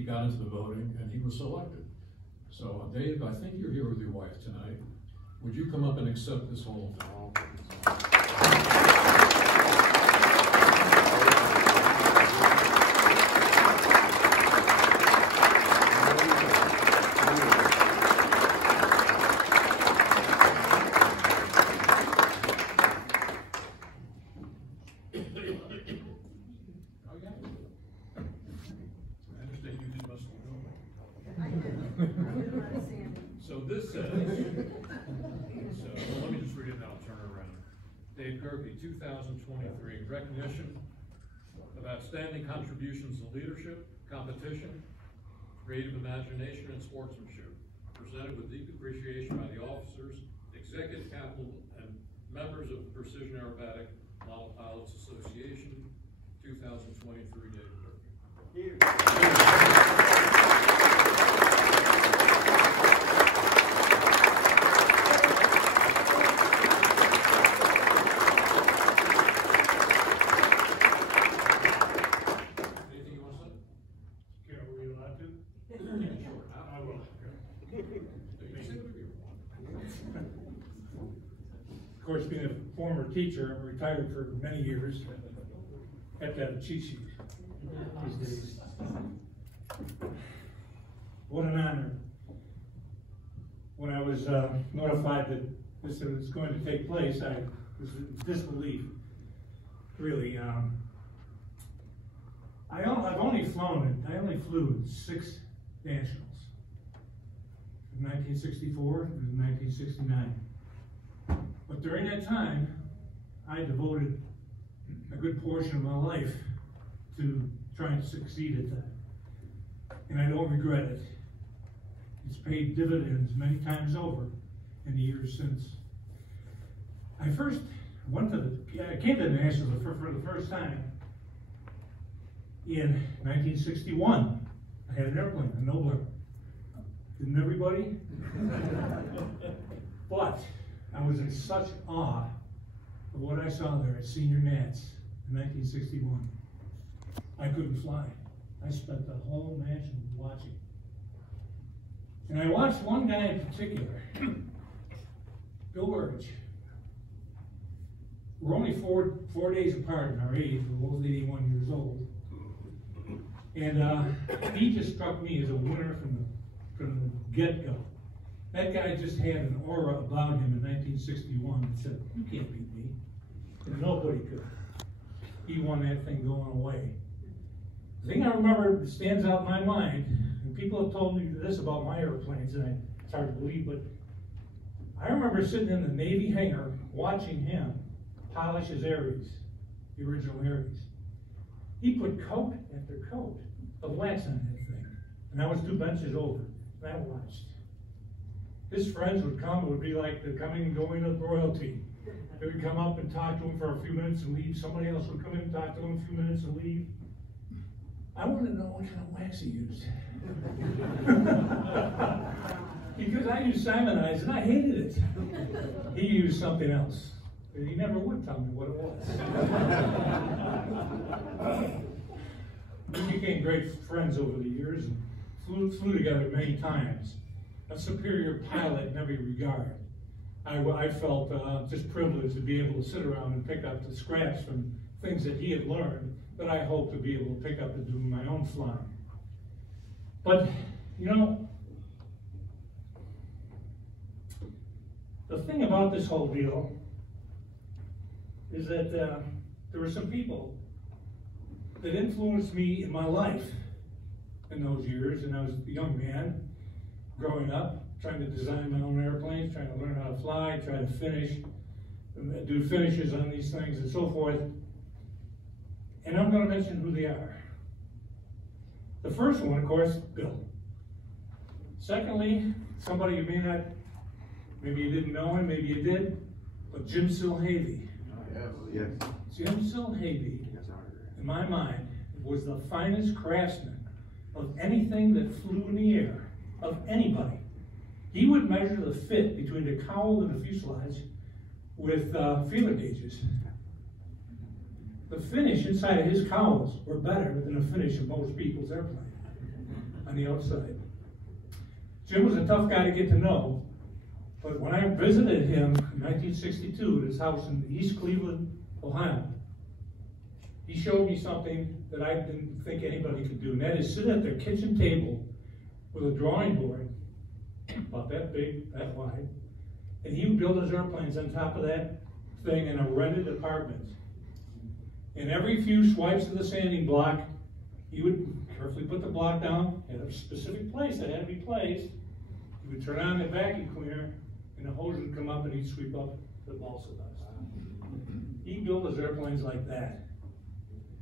he got into the voting and he was selected. So Dave, I think you're here with your wife tonight. Would you come up and accept this whole thing? So this says, so let me just read it and I'll turn it around. Dave Gerke, 2023, recognition of outstanding contributions to leadership, competition, creative imagination, and sportsmanship, presented with deep appreciation by the officers, executive capital, and members of the Precision Aerobatic Model Pilots Association, 2023, Dave Gerke. Of course, being a former teacher, I'm retired for many years. Have to have a cheat sheet these days. What an honor. When I was notified that this was going to take place, I was in disbelief, really. I only flew 6 nationals, from 1964 to 1969. But during that time, I devoted a good portion of my life to trying to succeed at that. And I don't regret it. It's paid dividends many times over in the years since. I came to the Nationals for the first time in 1961. I had an airplane, a Nobler. Didn't everybody? But I was in such awe of what I saw there at Senior Nats in 1961. I couldn't fly. I spent the whole national watching. And I watched one guy in particular, Bill Burridge. We're only four days apart in our age. We're both 81 years old. And he just struck me as a winner from the get-go. That guy just had an aura about him in 1961 that said, "You can't beat me." And nobody could. He won that thing going away. The thing I remember that stands out in my mind, and people have told me this about my airplanes, and it's hard to believe, but I remember sitting in the Navy hangar watching him polish his Aries, the original Aries. He put coat after coat of wax on that thing. And I was 2 benches over, and I watched. His friends would come, it would be like the coming and going of royalty. They would come up and talk to him for a few minutes and leave. Somebody else would come in and talk to him a few minutes and leave. I want to know what kind of wax he used. Because I used Simonize and I hated it. He used something else. And he never would tell me what it was. We became great friends over the years and flew together many times. A superior pilot in every regard. I felt just privileged to be able to sit around and pick up the scraps from things that he had learned that I hope to be able to pick up and do my own flying. But, you know, the thing about this whole deal is that there were some people that influenced me in my life in those years, and I was a young man growing up, trying to design my own airplanes, trying to learn how to fly, try to finish, do finishes on these things and so forth. And I'm going to mention who they are. The first one, of course, Bill. Secondly, somebody you may not, maybe you didn't know him, maybe you did, but Jim Silhavy. Yes. Jim Silhavy, in my mind, was the finest craftsman of anything that flew in the air, of anybody. He would measure the fit between the cowl and the fuselage with feeler gauges. The finish inside of his cowls were better than the finish of most people's airplanes. on the outside. Jim was a tough guy to get to know, but when I visited him in 1962 at his house in East Cleveland, Ohio, he showed me something that I didn't think anybody could do, and that is sit at their kitchen table with a drawing board about that big, that wide, and he would build his airplanes on top of that thing in a rented apartment. And every few swipes of the sanding block, he would carefully put the block down at a specific place that had to be placed. He would turn on the vacuum cleaner, and the hose would come up and he'd sweep up the balsa dust. He built his airplanes like that.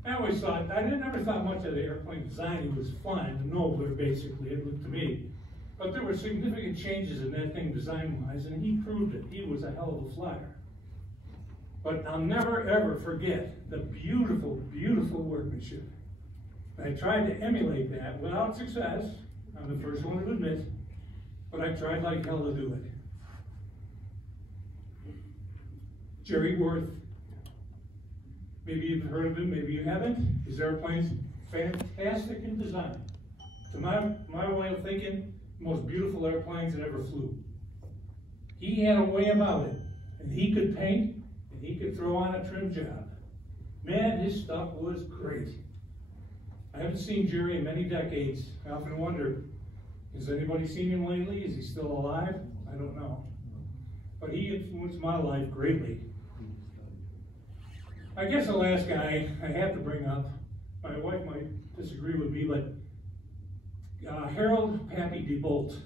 I always thought, I never thought much of the airplane design. It was fun, nobler basically, it looked to me. But there were significant changes in that thing design-wise, and he proved it. He was a hell of a flyer. But I'll never ever forget the beautiful, beautiful workmanship. I tried to emulate that without success. I'm the first one to admit, but I tried like hell to do it. Jerry Worth. Maybe you've heard of him, maybe you haven't. His airplane's fantastic in design. To my way of thinking, the most beautiful airplanes that ever flew. He had a way about it, and he could paint, and he could throw on a trim job. Man, his stuff was great. I haven't seen Jerry in many decades. I often wonder, has anybody seen him lately? Is he still alive? I don't know. But he influenced my life greatly. I guess the last guy I have to bring up, my wife might disagree with me, but Harold Pappy DeBolt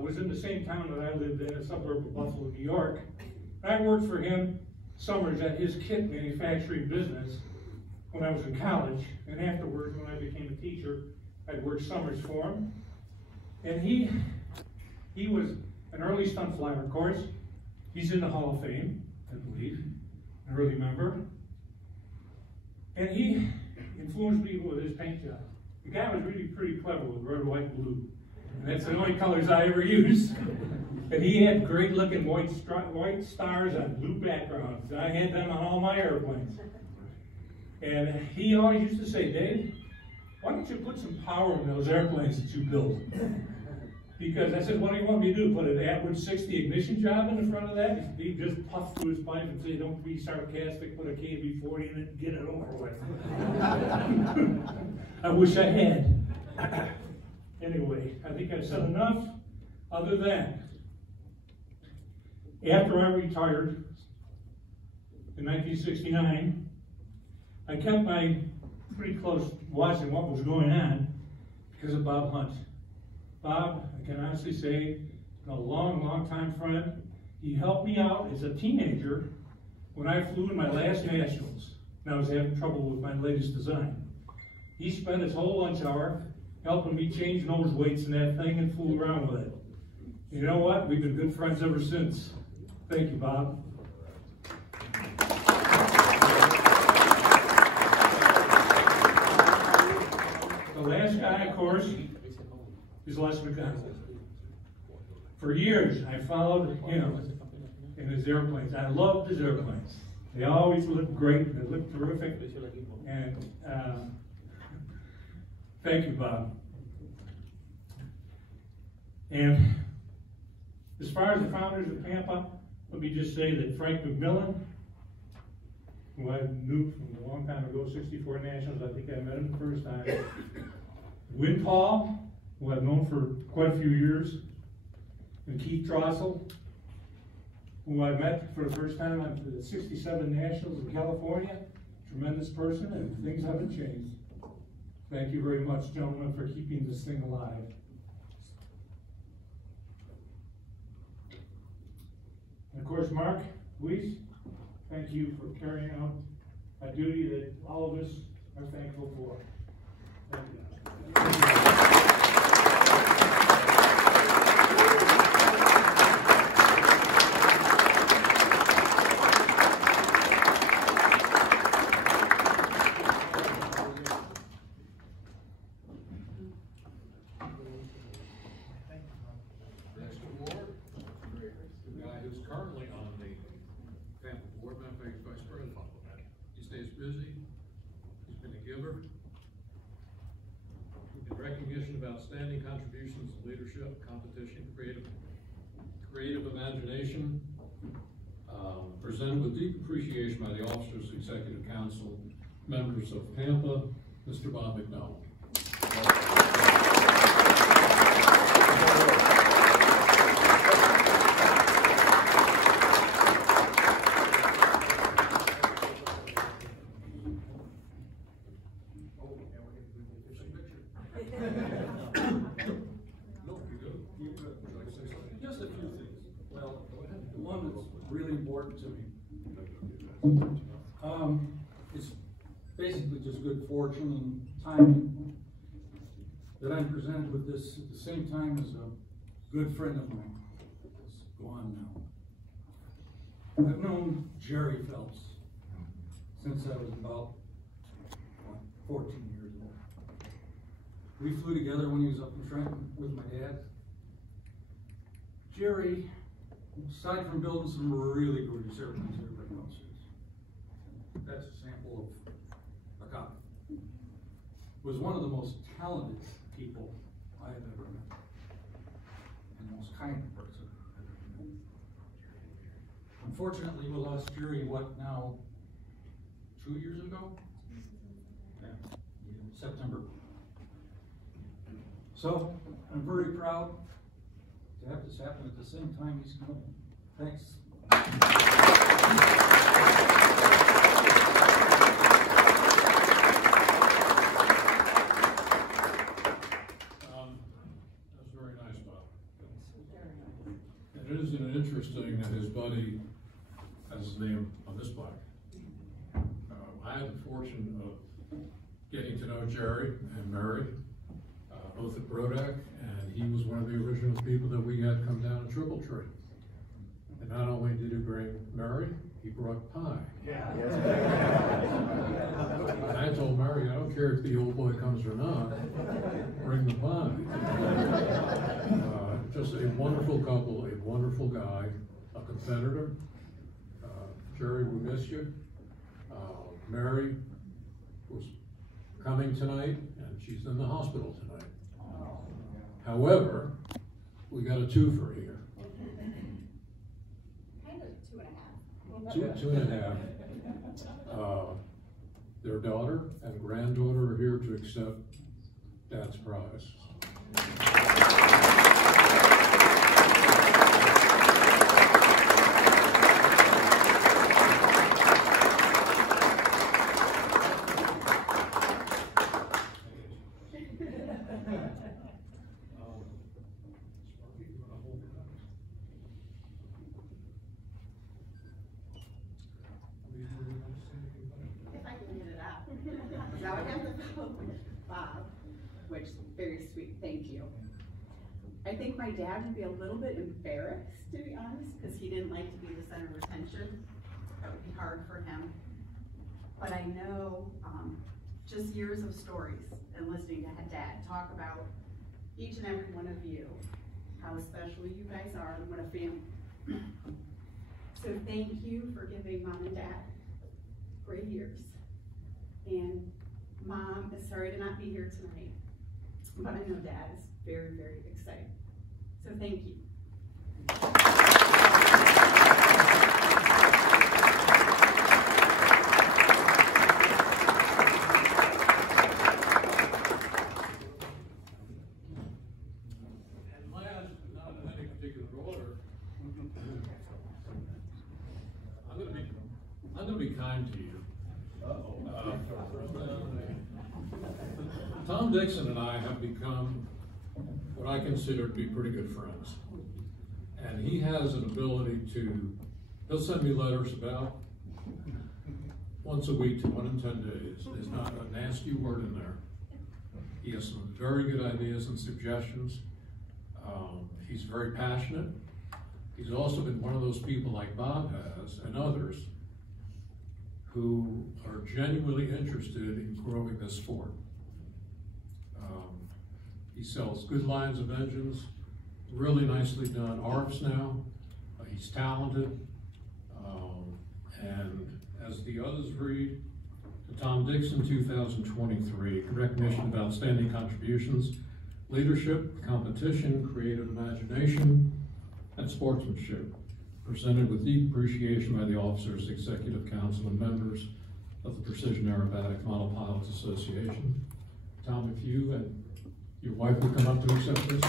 was in the same town that I lived in, a suburb of Buffalo, New York. I worked for him summers at his kit manufacturing business when I was in college, and afterwards, when I became a teacher, I'd work summers for him. And he was an early stunt flyer, of course. He's in the Hall of Fame, I believe, an early member. And he influenced me with his paint job. The guy was really pretty clever with red, white, and blue. And that's the only colors I ever used. And he had great looking white stars on blue backgrounds. I had them on all my airplanes. And he always used to say, Dave, why don't you put some power in those airplanes that you build? Because I said, what do you want me to do? Put an Atwood 60 ignition job in the front of that? He'd just puff through his pipe and say, don't be sarcastic, put a KB-40 in it and get it over with. I wish I had. Anyway, I think I've said enough. Other than, after I retired in 1969, I kept my pretty close watching what was going on because of Bob Hunt. Bob, I can honestly say, a long, long time friend. He helped me out as a teenager when I flew in my last nationals, and I was having trouble with my latest design. He spent his whole lunch hour helping me change nose weights in that thing and fool around with it. You know what? We've been good friends ever since. Thank you, Bob. The last guy, of course, is Les McDonald. For years, I followed him in his airplanes. I loved his airplanes. They always looked great. They looked terrific. And thank you, Bob. And as far as the founders of PAMPA, let me just say that Frank McMillan, who I knew from a long time ago, 64 Nationals, I think I met him the first time. Win Paul, who I've known for quite a few years, and Keith Drossel, who I met for the first time at the 67 Nationals in California. Tremendous person, and things haven't changed. Thank you very much, gentlemen, for keeping this thing alive. And of course, Mark, Luis, thank you for carrying out a duty that all of us are thankful for. Thank you. Next award, the guy who's currently on the PAMPA board, matter of fact, he's vice president. He stays busy. He's been a giver. recognition of outstanding contributions to leadership, competition, creative imagination, presented with deep appreciation by the officers, executive council, members of PAMPA, Mr. Bob McDonald. Just a few things. Well, the one that's really important to me. It's basically just good fortune and timing that I'm presented with this at the same time as a good friend of mine that's gone now. I've known Jerry Phelps since I was about 14 years old. We flew together when he was up in Trenton with my dad. Jerry, aside from building some really gorgeous airplanes everybody else is, that's a sample of a copy, was one of the most talented people I have ever met, and the most kind person I've ever met. Unfortunately, we lost Jerry, what now, 2 years ago? Yeah, September. So, I'm very proud to have this happen at the same time he's coming. Thanks. That's very nice, Bob. And isn't it interesting that his buddy has his name on this plaque? I had the fortune of getting to know Jerry and Mary, both at Brodak, and he was one of the original people that we had come down to Triple Tree. And not only did he bring Mary, he brought pie. Yeah. And I told Mary, I don't care if the old boy comes or not, bring the pie. Just a wonderful couple, a wonderful guy, a competitor. Jerry, we miss you. Mary was coming tonight, and she's in the hospital tonight. However, we got a twofer here. Kind of 2.5. Two and a half. Their daughter and granddaughter are here to accept Dad's prize. If I can get it out. Now I have the phone with Bob, which very sweet, thank you. I think my dad would be a little bit embarrassed, to be honest, because he didn't like to be the center of attention. That would be hard for him. But I know just years of stories and listening to Dad talk about each and every one of you, how special you guys are and what a family. So thank you for giving Mom and Dad great years. And Mom is sorry to not be here tonight, but I know Dad is very, very excited. So thank you. And last, but not in any particular order, I'm gonna be kind to you. Tom Dixon and I have become what I consider to be pretty good friends. And he has an ability to, he'll send me letters about once a week to 1 in 10 days. There's not a nasty word in there. He has some very good ideas and suggestions. He's very passionate. He's also been one of those people like Bob has and others who are genuinely interested in growing this fort. He sells good lines of engines, really nicely done ARFs now. He's talented, and as the others read, To Tom Dixon, 2023, recognition of outstanding contributions, leadership, competition, creative imagination, and sportsmanship, presented with deep appreciation by the officers, executive council, and members of the Precision Aerobatic Model Pilots Association. Tom, if you and your wife will come up to accept this.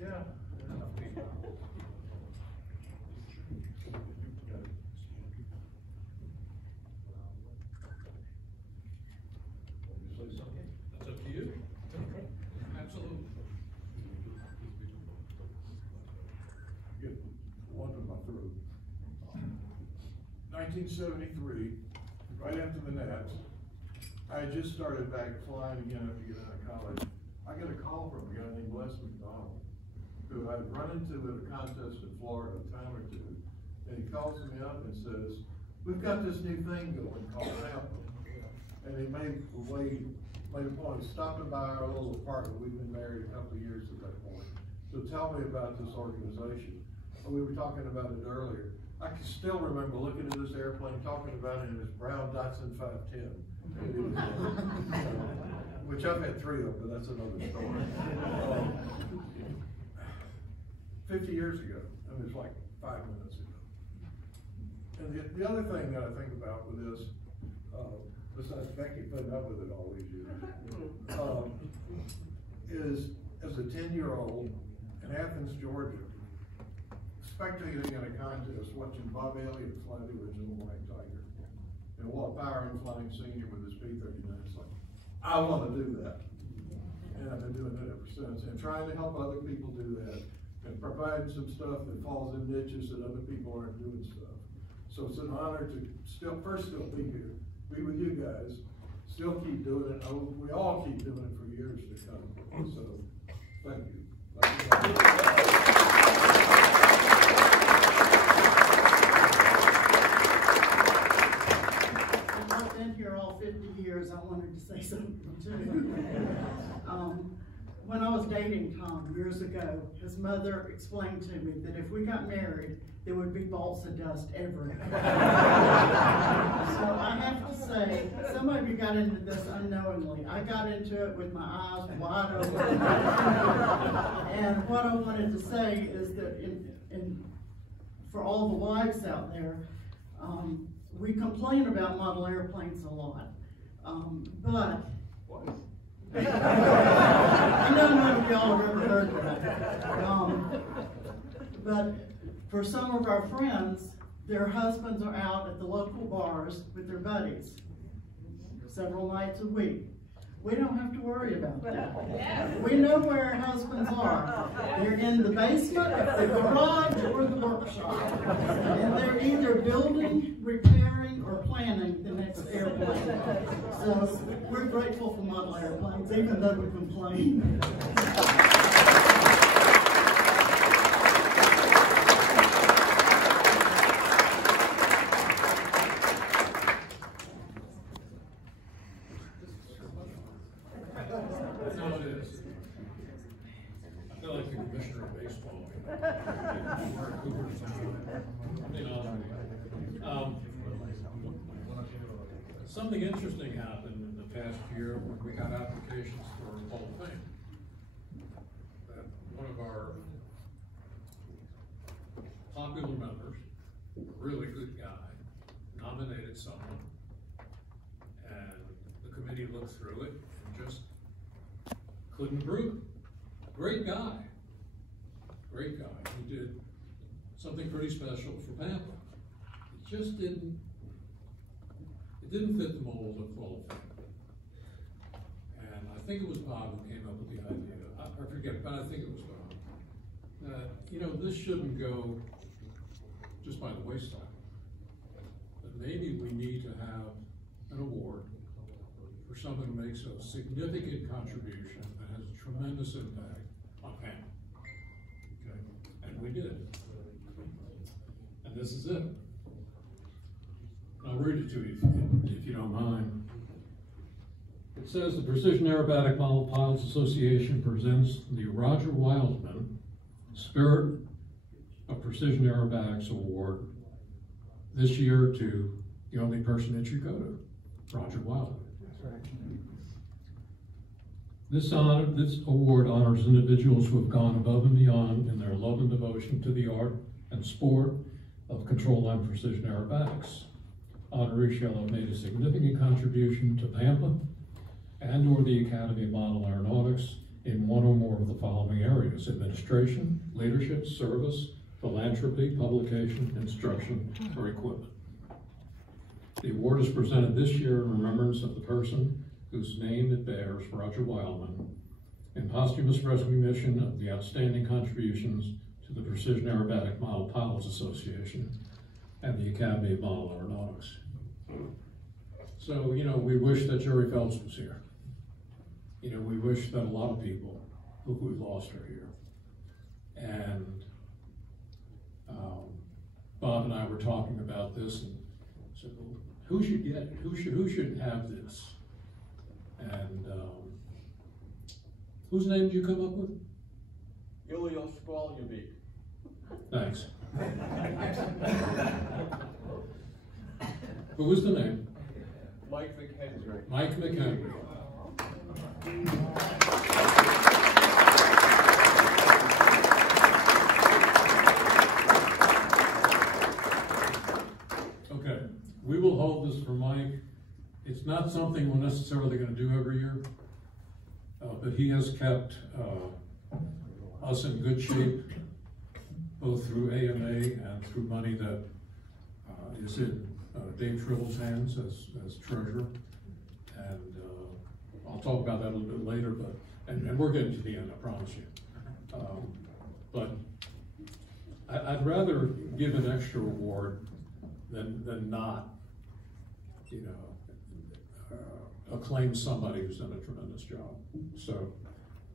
Yeah. That's up to you. Absolutely. Get one in my throat. 1973, right after the Nats, I had just started back flying again after getting out of college. I got a call from a guy named Les McDonald, who I'd run into at a contest in Florida a time or two, and he calls me up and says, "We've got this new thing going called PAMPA." And he made a point of stopping by our little apartment. We've been married a couple of years at that point. So tell me about this organization. We were talking about it earlier. I can still remember looking at this airplane, talking about it in this brown Datsun 510. Which I've had 3 of, but that's another story. 50 years ago, and it's like 5 minutes ago. And the other thing that I think about with this, besides Becky putting up with it all these years, is as a 10-year-old in Athens, Georgia, spectating in a contest, watching Bob Elliott fly the original White Tiger, and Walt Powering flying senior with his P-39. It's like, I want to do that. And I've been doing it ever since, and trying to help other people do that, and providing some stuff that falls in niches that other people aren't doing stuff. So it's an honor to still be here, be with you guys, still keep doing it. We all keep doing it for years to come. So, thank you. I've been here all 50 years. I wanted to say something too. When I was dating Tom years ago, his mother explained to me that if we got married, there would be balls of dust everywhere. So I have to say, some of you got into this unknowingly. I got into it with my eyes wide open. And what I wanted to say is that for all the wives out there, we complain about model airplanes a lot, but I know none of y'all have ever heard that. But for some of our friends, their husbands are out at the local bars with their buddies several nights a week. We don't have to worry about that. We know where our husbands are. They're in the basement, the garage, or the workshop. And they're either building, repairing, or planning the next airplane. So we're grateful for model airplanes, even though we complain. Something interesting happened in the past year when we got applications for Hall of Fame. That one of our popular members, a really good guy, nominated someone, and the committee looked through it and just couldn't prove it. Great guy. Great guy. He did something pretty special for PAMPA. It just didn't fit the mold of Hall of Fame. And I think it was Bob who came up with the idea. I forget, but I think it was Bob. You know, this shouldn't go just by the wayside. But maybe we need to have an award for someone who makes a significant contribution and tremendous impact on PAMPA. Okay, and we did. And this is it. I'll read it to you if you don't mind. It says the Precision Aerobatic Model Pilots Association presents the Roger Wildman Spirit of Precision Aerobatics Award this year to the only person that should go to, Roger Wildman. This award honors individuals who have gone above and beyond in their love and devotion to the art and sport of control line precision aerobatics. Honorees shall have made a significant contribution to PAMPA and/or the Academy of Model Aeronautics in one or more of the following areas: administration, leadership, service, philanthropy, publication, instruction, or equipment. The award is presented this year in remembrance of the person whose name it bears, Roger Wildman, in posthumous recognition of the outstanding contributions to the Precision Aerobatic Model Pilots Association and the Academy of Model Aeronautics. So, you know, we wish that Jerry Phelps was here. You know, we wish that a lot of people who we lost are here. And Bob and I were talking about this and said, well, who should get it? Who should have this? And whose name did you come up with? Ilya Spaljevic. Thanks. What was the name? Mike McHenry. Mike McHenry. Okay, we will hold this for Mike. It's not something we're necessarily going to do every year, but he has kept us in good shape, both through AMA and through money that is in Dave Tribble's hands as treasurer. And I'll talk about that a little bit later, but and we're getting to the end, I promise you. But I'd rather give an extra award than not, you know, acclaim somebody who's done a tremendous job. So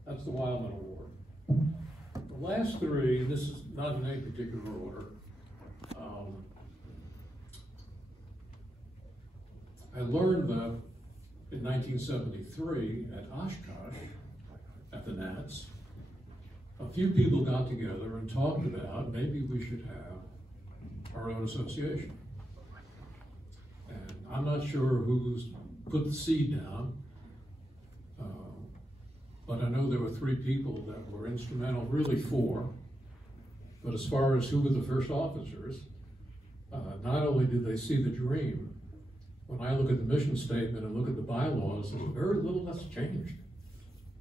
that's the Wildman Award. The last three, this is not in any particular order. I learned that in 1973 at Oshkosh, at the Nats, a few people got together and talked about maybe we should have our own association. And I'm not sure who's put the seed down, but I know there were three people that were instrumental, really four. But as far as who were the first officers, not only did they see the dream, when I look at the mission statement and look at the bylaws, there's very little that's changed.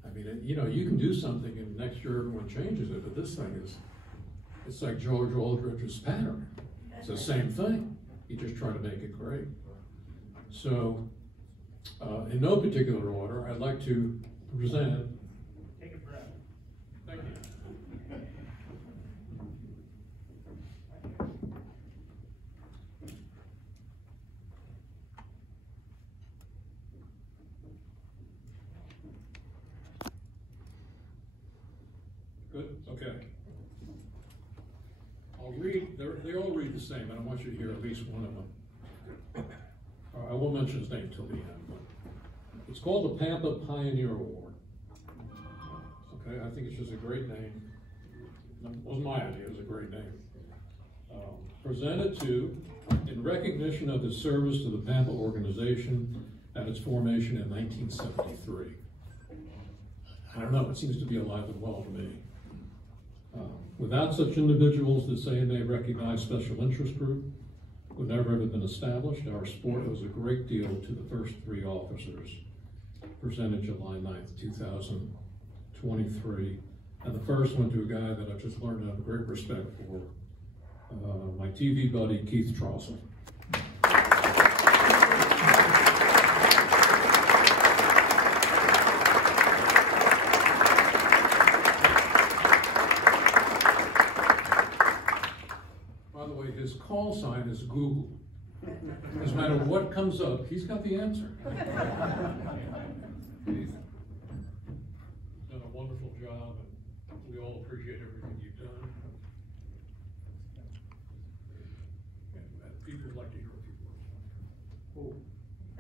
I mean, you know, you can do something and next year everyone changes it, but this thing is, it's like George Aldrich's pattern. It's the same thing. You just try to make it great. So, in no particular order, I'd like to present. Take a breath. Thank you. Good, okay. I'll read, they all read the same, and I want you to hear at least one of them. I won't mention his name till the end, but it's called the PAMPA Pioneer Award. Okay, I think it's just a great name. It wasn't my idea, it was a great name. Presented to, in recognition of his service to the PAMPA organization at its formation in 1973. I don't know, it seems to be alive and well to me. Without such individuals, this AMA recognized special interest group would never have been established. Our sport owes a great deal to the first three officers, presented July 9th, 2023. And the first one to a guy that I've just learned to have great respect for, my TV buddy, Keith Trauson. His call sign is Google. No matter what comes up, he's got the answer. He's done a wonderful job, and we all appreciate everything you've done. And people would like to hear a few words. Oh.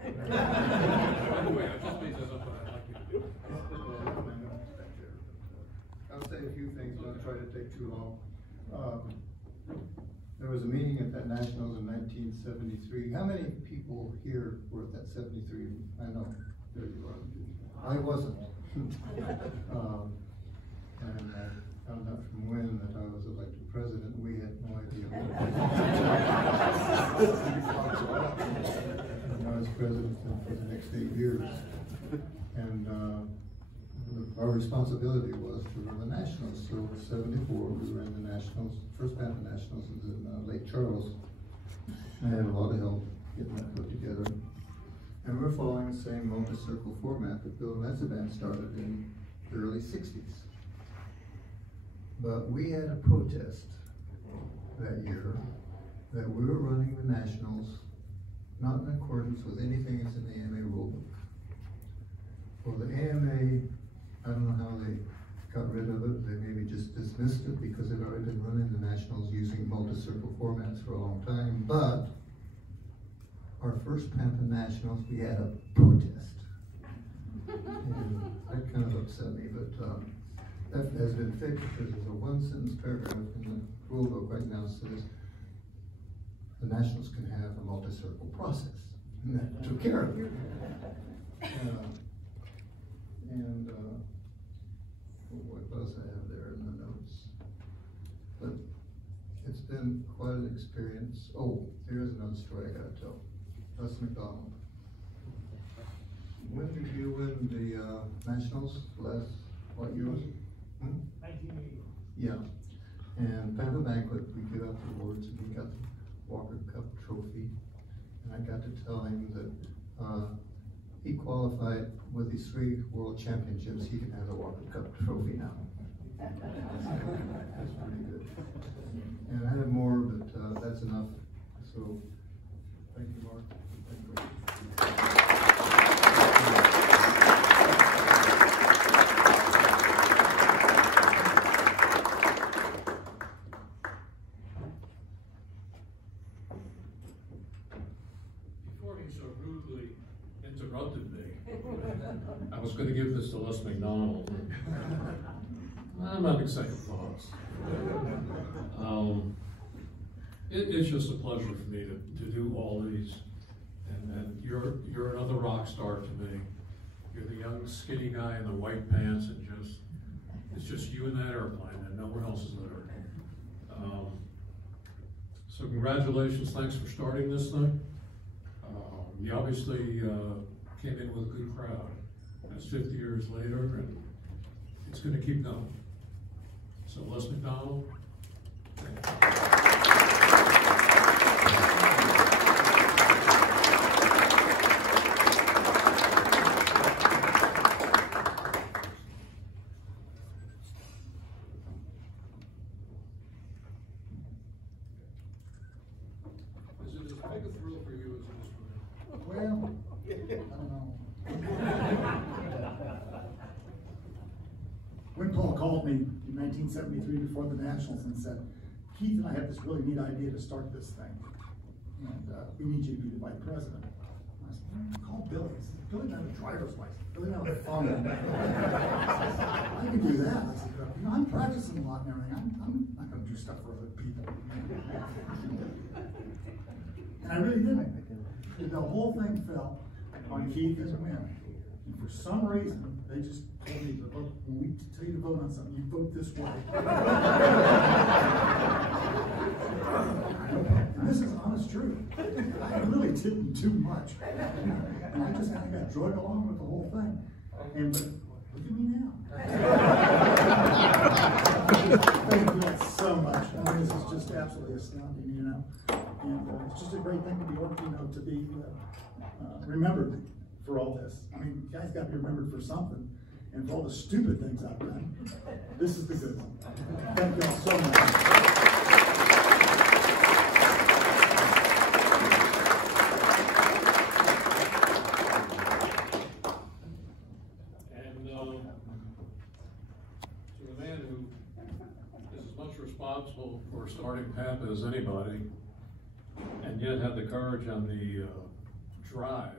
By the way, I just made that up, but I'd like you to do it. I'll say a few things, but I'll try to take too long. There was a meeting at that Nationals in 1973. How many people here were at that 73? I know, there you are. I wasn't. And I found out from Wynn that I was elected president. We had no idea. And I was president for the next 8 years. And our responsibility was to run the Nationals. So in '74, we ran the Nationals, first PAMPA Nationals was in Lake Charles. I had a lot of help getting that put together. And we're following the same multi-circle format that Bill Metzeban started in the early '60s. But we had a protest that year that we were running the Nationals not in accordance with anything that's in the AMA rulebook. Well, the AMA, I don't know how they got rid of it. They maybe just dismissed it because they'd already been running the Nationals using multi-circle formats for a long time. But our first PAMPA Nationals, we had a protest. And that kind of upset me, but that has been fixed because there's a one-sentence paragraph in the rule book right now that says the Nationals can have a multi-circle process. And that took care of it. What else I have there in the notes? But it's been quite an experience. Oh, here's another story I gotta tell. Les McDonald. When did you win the Nationals? What year was it? 1980. Yeah. And PAMPA Banquet, we give out the awards, and he got the Walker Cup trophy. And I got to tell him that he qualified with these 3 world championships. He can have the Walker Cup trophy now. That's pretty good. And I have more, but that's enough. So, thank you, Mark. Thank you. Before he so rudely interrupted me. I was going to give this to Les McDonald. I'm having second thoughts. It's just a pleasure for me to do all these. And you're another rock star to me. You're the young skinny guy in the white pants, and it's just you in that airplane and no one else is there. So congratulations, thanks for starting this thing. You obviously came in with a good crowd. That's 50 years later, and it's going to keep going. So Les McDonald, thank you. Is it as big a thrill for you as it is for me? Well, I don't know. When Paul called me in 1973 before the Nationals and said, Keith and I have this really neat idea to start this thing, and we need you to be the vice president. I said, call Billy. He said, Billy doesn't have a driver's license. Billy doesn't have a phone. I can do that. I said, you know, I'm practicing a lot and everything. I'm not going to do stuff for other people. And I really didn't. The whole thing fell on Keith and Wynn. And for some reason, they just told me to vote. When we tell you to vote on something, you vote this way. And this is honest truth. I really didn't do much. And I got dragged along with the whole thing. And but look at me now. Thank you so much. I mean, this is just absolutely astounding, you know. And it's just a great thing to be, to be remembered for all this. I mean, you guys got to be remembered for something, and for all the stupid things I've done. This is the good one. Thank you all so much. responsible for starting PAMPA as anybody, and yet had the courage and the drive